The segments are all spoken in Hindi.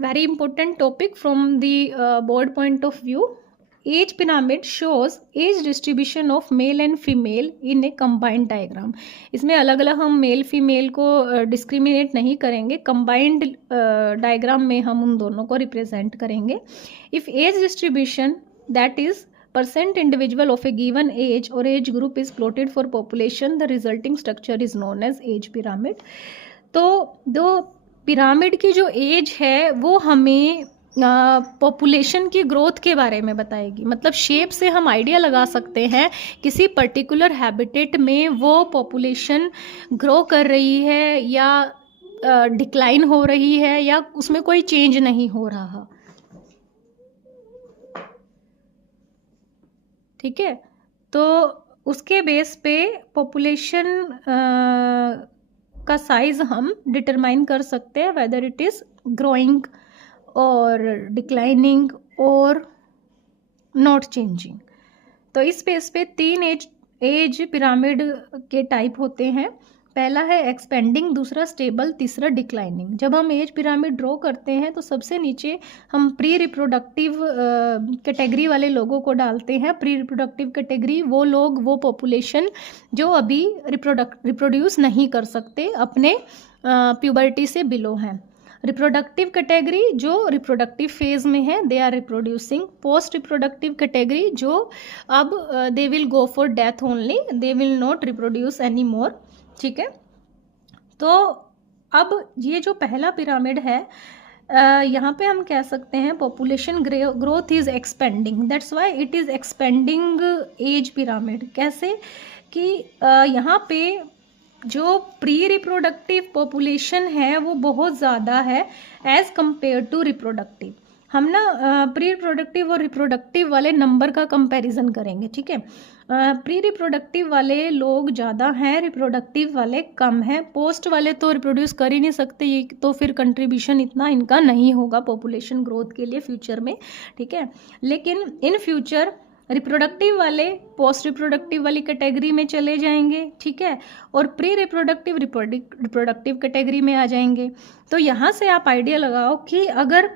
very important topic from the board point of view. Age pyramid shows age distribution of male and female in a combined diagram. इसमें अलग अलग हम मेल फीमेल को डिस्क्रिमिनेट नहीं करेंगे, कंबाइंड डायग्राम में हम उन दोनों को रिप्रेजेंट करेंगे. If as distribution that is percent individual of a given age or age group is plotted for population, the resulting structure is known as age pyramid. तो दो पिरामिड की जो एज है वो हमें पॉपुलेशन की ग्रोथ के बारे में बताएगी. मतलब शेप से हम आइडिया लगा सकते हैं किसी पर्टिकुलर हैबिटेट में वो पॉपुलेशन ग्रो कर रही है या डिक्लाइन हो रही है या उसमें कोई चेंज नहीं हो रहा. ठीक है, तो उसके बेस पे पॉपुलेशन का साइज हम डिटरमाइन कर सकते हैं वेदर इट इज़ ग्रोइंग और डिक्लाइनिंग और नॉट चेंजिंग. तो इस बेस पे 3 एज पिरामिड के टाइप होते हैं. पहला है एक्सपेंडिंग, दूसरा स्टेबल, तीसरा डिक्लाइनिंग. जब हम एज पिरामिड ड्रॉ करते हैं तो सबसे नीचे हम प्री रिप्रोडक्टिव कैटेगरी वाले लोगों को डालते हैं. प्री रिप्रोडक्टिव कैटेगरी वो लोग, वो पॉपुलेशन जो अभी रिप्रोड्यूस नहीं कर सकते, अपने प्यूबर्टी से बिलो हैं. रिप्रोडक्टिव कैटेगरी जो रिप्रोडक्टिव फेज में है, they are reproducing. Post reproductive category जो अब they will go for death only, they will not reproduce any more. ठीक है, तो अब ये जो पहला पिरामिड है यहाँ पे हम कह सकते हैं population growth is expanding, that's why it is expanding as pyramid. कैसे कि यहाँ पे जो प्री रिप्रोडक्टिव पॉपुलेशन है वो बहुत ज़्यादा है एज़ कंपेयर टू रिप्रोडक्टिव. हम ना प्री रिप्रोडक्टिव और रिप्रोडक्टिव वाले नंबर का कंपैरिजन करेंगे. ठीक है, प्री रिप्रोडक्टिव वाले लोग ज़्यादा हैं, रिप्रोडक्टिव वाले कम हैं. पोस्ट वाले तो रिप्रोड्यूस कर ही नहीं सकते, ये तो फिर कंट्रीब्यूशन इतना इनका नहीं होगा पॉपुलेशन ग्रोथ के लिए फ्यूचर में. ठीक है, लेकिन इन फ्यूचर रिप्रोडक्टिव वाले पोस्ट रिप्रोडक्टिव वाली कैटेगरी में चले जाएंगे. ठीक है, और प्री रिप्रोडक्टिव रिप्रोडक्टिव कैटेगरी में आ जाएंगे. तो यहाँ से आप आइडिया लगाओ कि अगर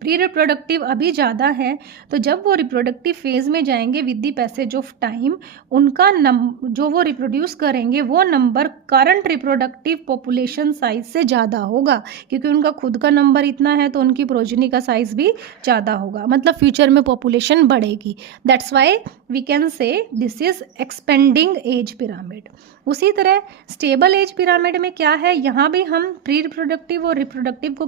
प्री रिप्रोडक्टिव अभी ज़्यादा है तो जब वो रिप्रोडक्टिव फेज में जाएंगे with the passage of time, उनका जो वो रिप्रोड्यूस करेंगे वो number current reproductive population size से ज़्यादा होगा, क्योंकि उनका खुद का नंबर इतना है तो उनकी प्रोजेनी का साइज भी ज़्यादा होगा. मतलब फ्यूचर में पॉपुलेशन बढ़ेगी. That's why we can say this is expanding as pyramid. उसी तरह स्टेबल एज पिरामिड में क्या है, यहाँ भी हम प्री रिप्रोडक्टिव और रिप्रोडक्टिव को